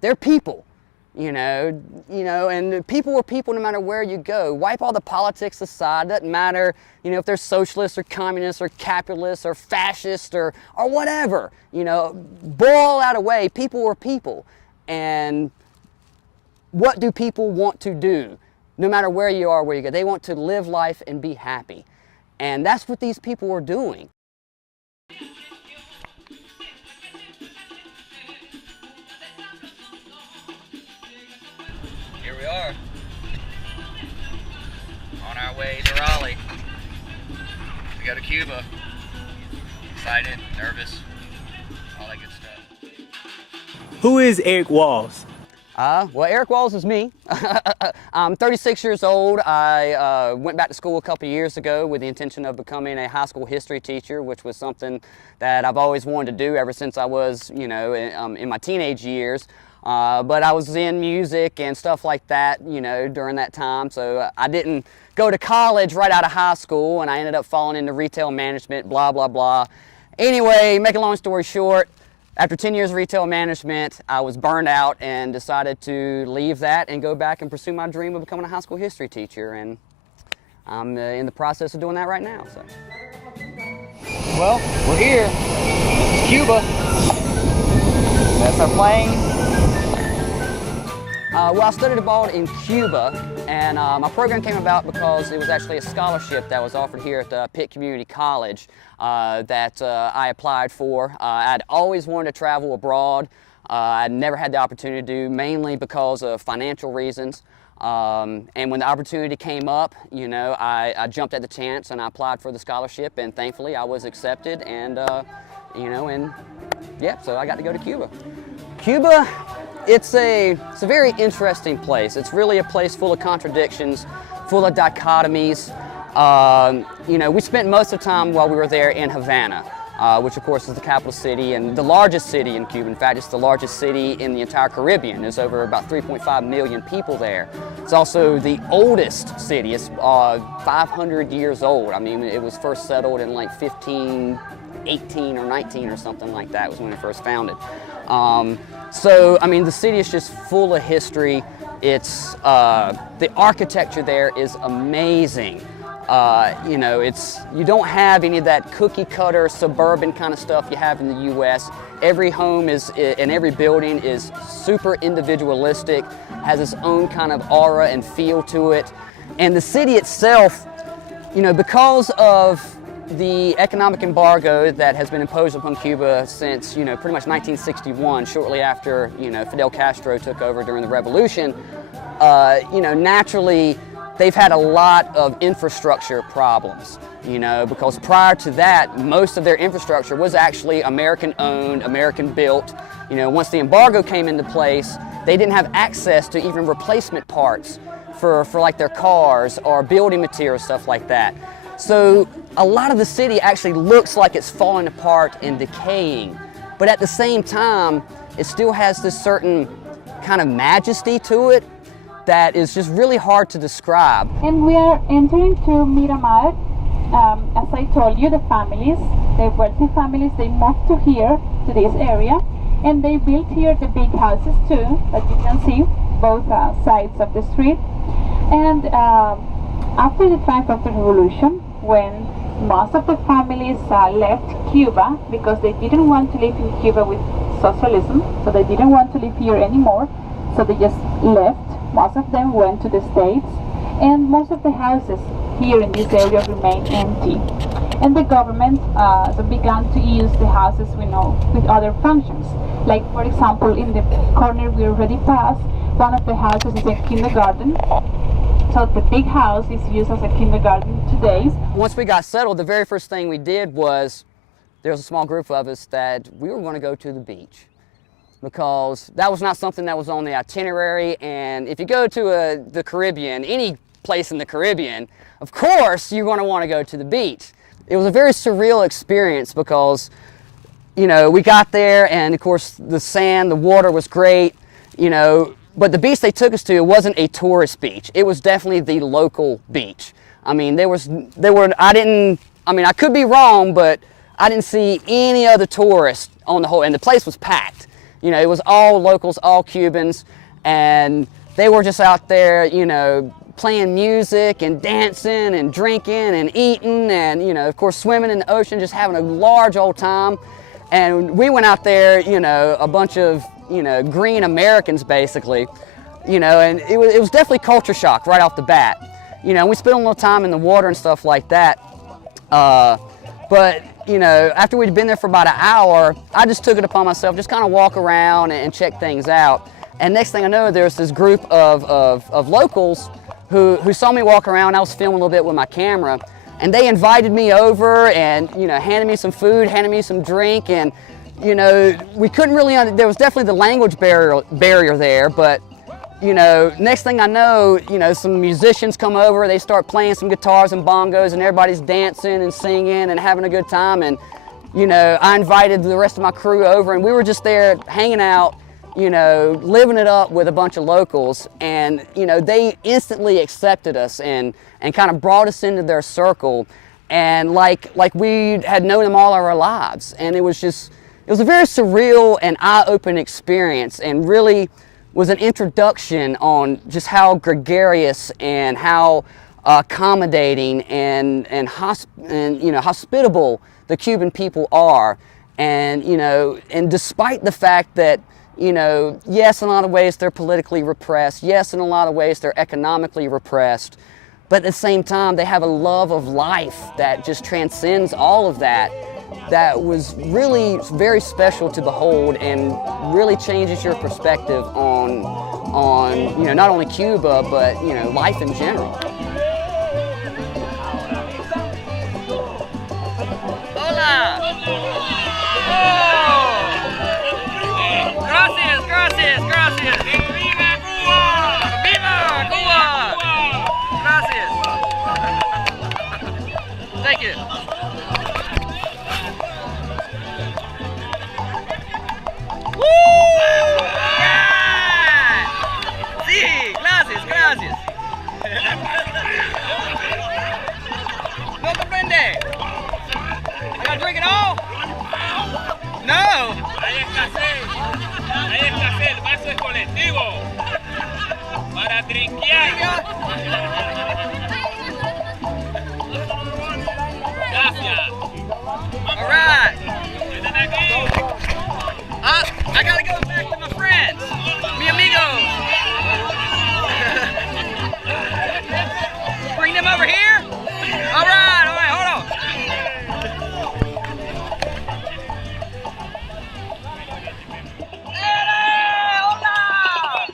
they're people. And people are people no matter where you go. Wipe all the politics aside. Doesn't matter, if they're socialists or communists or capitalists or fascists or whatever. Boil that away. People are people. And what do people want to do? No matter where you are, where you go, they want to live life and be happy. And that's what these people are doing. Here we are, on our way to Raleigh. We go to Cuba. Excited, nervous, all that good stuff. Who is Eric Walls? Well, Eric Walls is me. I'm 36 years old. I went back to school a couple years ago with the intention of becoming a high school history teacher, which was something that I've always wanted to do ever since I was, in my teenage years. But I was in music and stuff like that, during that time. So I didn't go to college right out of high school, and I ended up falling into retail management, blah, blah, blah. Anyway, make a long story short, after 10 years of retail management, I was burned out and decided to leave that and go back and pursue my dream of becoming a high school history teacher. And I'm in the process of doing that right now. So. Well, we're here. This is Cuba. That's our plane. Well, I studied abroad in Cuba, and my program came about because it was actually a scholarship that was offered here at Pitt Community College that I applied for. I'd always wanted to travel abroad. I'd never had the opportunity to do, mainly because of financial reasons. And when the opportunity came up, I jumped at the chance and I applied for the scholarship, and thankfully I was accepted, and so I got to go to Cuba. Cuba, it's a very interesting place. It's really a place full of contradictions, full of dichotomies. We spent most of the time while we were there in Havana, which of course is the capital city and the largest city in Cuba. In fact, it's the largest city in the entire Caribbean. There's over about 3.5 million people there. It's also the oldest city. It's 500 years old. I mean, it was first settled in like 1518 or 19 or something like that was when it first founded. The city is just full of history. It's, the architecture there is amazing. You don't have any of that cookie cutter suburban kind of stuff you have in the U.S. Every home and every building is super individualistic, has its own kind of aura and feel to it. And the city itself, because of the economic embargo that has been imposed upon Cuba since, pretty much 1961, shortly after, Fidel Castro took over during the revolution, naturally, they've had a lot of infrastructure problems, because prior to that, most of their infrastructure was actually American-owned, American-built. Once the embargo came into place, they didn't have access to even replacement parts for like their cars or building materials, stuff like that. So a lot of the city actually looks like it's falling apart and decaying, but at the same time, it still has this certain kind of majesty to it that is just really hard to describe. And we are entering to Miramar. As I told you, the wealthy families, they moved to here, to this area, and they built here the big houses too, that you can see, both sides of the street. And after the triumph of the revolution, when most of the families left Cuba because they didn't want to live in Cuba with socialism, so they didn't want to live here anymore, so they just left. Most of them went to the States, and most of the houses here in this area remain empty. And the government began to use the houses with other functions. Like, for example, in the corner we already passed, one of the houses is a kindergarten. So the big house is used as a kindergarten today. Once we got settled, the very first thing we did was, there was a small group of us that we were going to go to the beach, because that was not something that was on the itinerary. And if you go to the Caribbean, any place in the Caribbean, of course you're going to want to go to the beach. It was a very surreal experience because, we got there, and of course the sand, the water was great, but the beach they took us to wasn't a tourist beach. It was definitely the local beach. I mean, I could be wrong, but I didn't see any other tourists on the whole, and the place was packed. You know, it was all locals, all Cubans, and they were just out there, you know, playing music and dancing and drinking and eating and, you know, of course, swimming in the ocean, just having a large old time. And we went out there, you know, a bunch of, you know, green Americans basically, you know, and it was definitely culture shock right off the bat. You know, we spent a little time in the water and stuff like that. But, you know, after we'd been there for about an hour, I just took it upon myself, just kind of walk around and check things out. And next thing I know, there's this group of locals who saw me walk around. I was filming a little bit with my camera, and they invited me over and, you know, handed me some food, handed me some drink, and, you know, we couldn't really, there was definitely the language barrier there, but, you know, next thing I know, you know, some musicians come over, they start playing some guitars and bongos, and everybody's dancing and singing and having a good time. And, you know, I invited the rest of my crew over, and we were just there hanging out, you know, living it up with a bunch of locals. And, you know, they instantly accepted us and kind of brought us into their circle, and like we had known them all our lives. And it was a very surreal and eye-opening experience, and really was an introduction on just how gregarious and how accommodating and you know, hospitable the Cuban people are. And, you know, and despite the fact that, you know, yes, in a lot of ways they're politically repressed, yes, in a lot of ways they're economically repressed, but at the same time they have a love of life that just transcends all of that. That was really very special to behold, and really changes your perspective on you know, not only Cuba, but, you know, life in general. Hola! Oh! Gracias, gracias, gracias! ¡Viva Cuba! ¡Viva Cuba! Gracias! Thank you. Sí, gracias, gracias. No comprende. I gotta drink it all? No. Hay escasez, el vaso es colectivo. Para trinquear. Gracias. All right. I gotta go back to my friends, mi amigos. Bring them over here? All right, hold on. Hey, hola!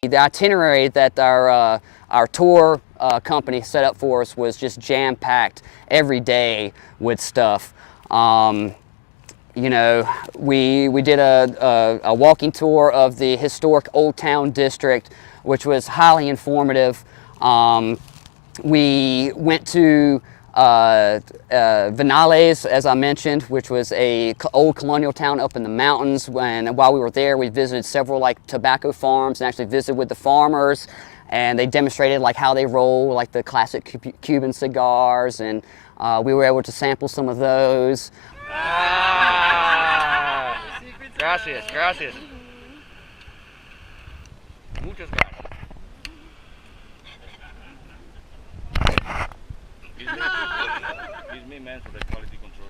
The itinerary that our tour company set up for us was just jam-packed every day with stuff. You know, we did a walking tour of the historic Old Town District, which was highly informative. We went to Vinales, as I mentioned, which was a old colonial town up in the mountains. And while we were there, we visited several like tobacco farms and actually visited with the farmers, and they demonstrated like how they roll like the classic Cuban cigars, and we were able to sample some of those. Gracias, gracias. Muchas gracias. Excuse me, man, for the quality control.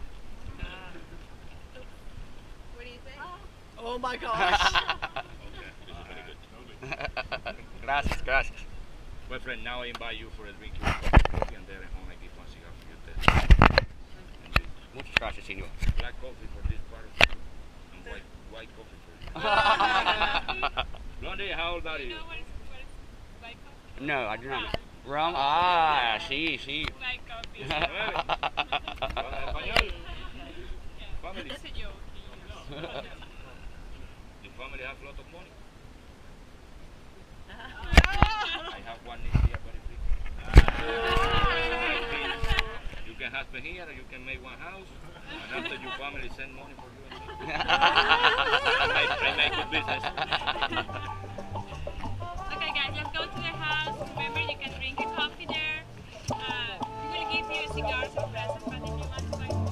What do you think? Oh my gosh! Okay, this is very good. Gracias, gracias. My friend, now I invite you for a drink. Coffee, and then I give one cigar for you. Muchas gracias, señor. Black coffee for this part of the room, and white coffee for you. Blondie, how old are you? What is white coffee? No, I do not. Rum? Ah, sí, sí. White coffee. Español. Family. That's a joke. The family have a lot of money. I have one next year, very free. open here, you can make one house, and after your family send money for you. I make good business. Okay, guys, let's go to the house. Remember, you can drink a coffee there. We will give you cigars or presents, but if you want to buy more.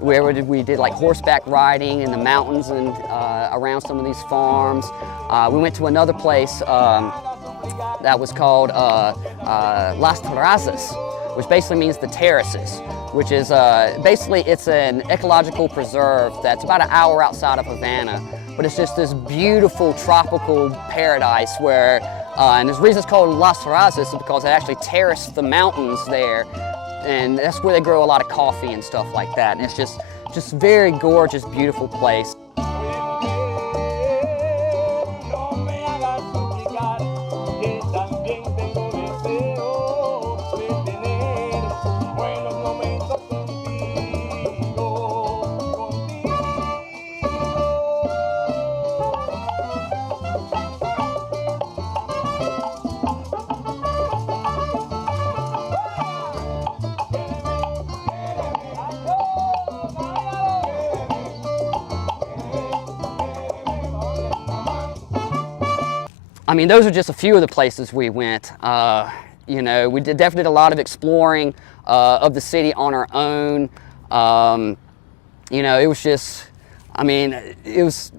Where we did like horseback riding in the mountains and around some of these farms. We went to another place that was called Las Terrazas, which basically means the terraces, which is basically it's an ecological preserve that's about an hour outside of Havana, but it's just this beautiful tropical paradise where, and the reason it's called Las Terrazas is because they actually terrace the mountains there. And that's where they grow a lot of coffee and stuff like that. And it's just very gorgeous, beautiful place. I mean, those are just a few of the places we went. You know, we definitely did a lot of exploring of the city on our own. You know, it was just, I mean, it was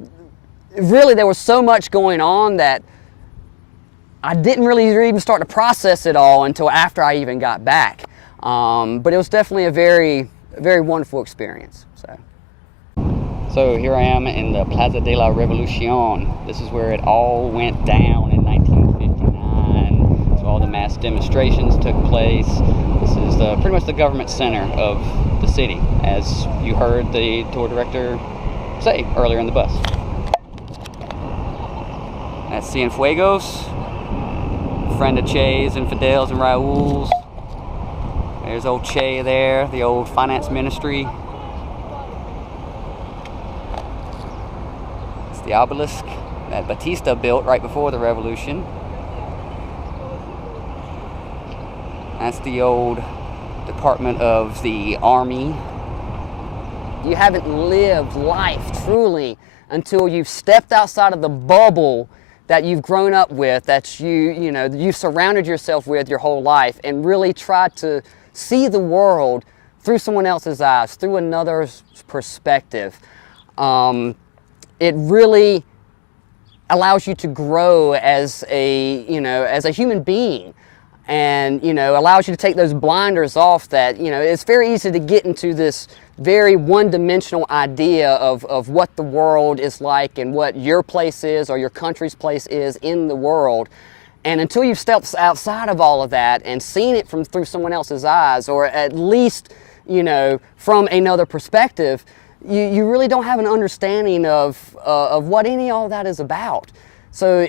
really, there was so much going on that I didn't really even start to process it all until after I even got back. But it was definitely a very wonderful experience. So here I am in the Plaza de la Revolucion. This is where it all went down in 1959. So all the mass demonstrations took place. This is pretty much the government center of the city, as you heard the tour director say earlier in the bus. That's Cienfuegos, friend of Che's and Fidel's and Raul's. There's old Che there, the old finance ministry. The obelisk that Batista built right before the revolution. That's the old Department of the Army. You haven't lived life truly until you've stepped outside of the bubble that you've grown up with, that you've surrounded yourself with your whole life, and really tried to see the world through someone else's eyes, through another's perspective. It really allows you to grow as a human being, and allows you to take those blinders off that, it's very easy to get into this very one-dimensional idea of what the world is like and what your place is or your country's place is in the world. And until you've stepped outside of all of that and seen it through someone else's eyes, or at least, from another perspective, you really don't have an understanding of what all that is about. So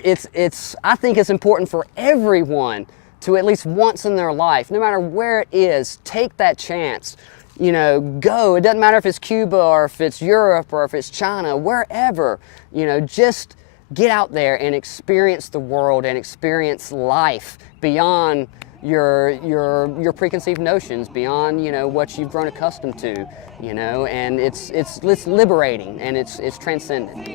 I think it's important for everyone to, at least once in their life, no matter where it is, take that chance. Go. It doesn't matter if it's Cuba or if it's Europe or if it's China, wherever. Just get out there and experience the world and experience life beyond your preconceived notions, beyond what you've grown accustomed to, and it's liberating and it's transcendent.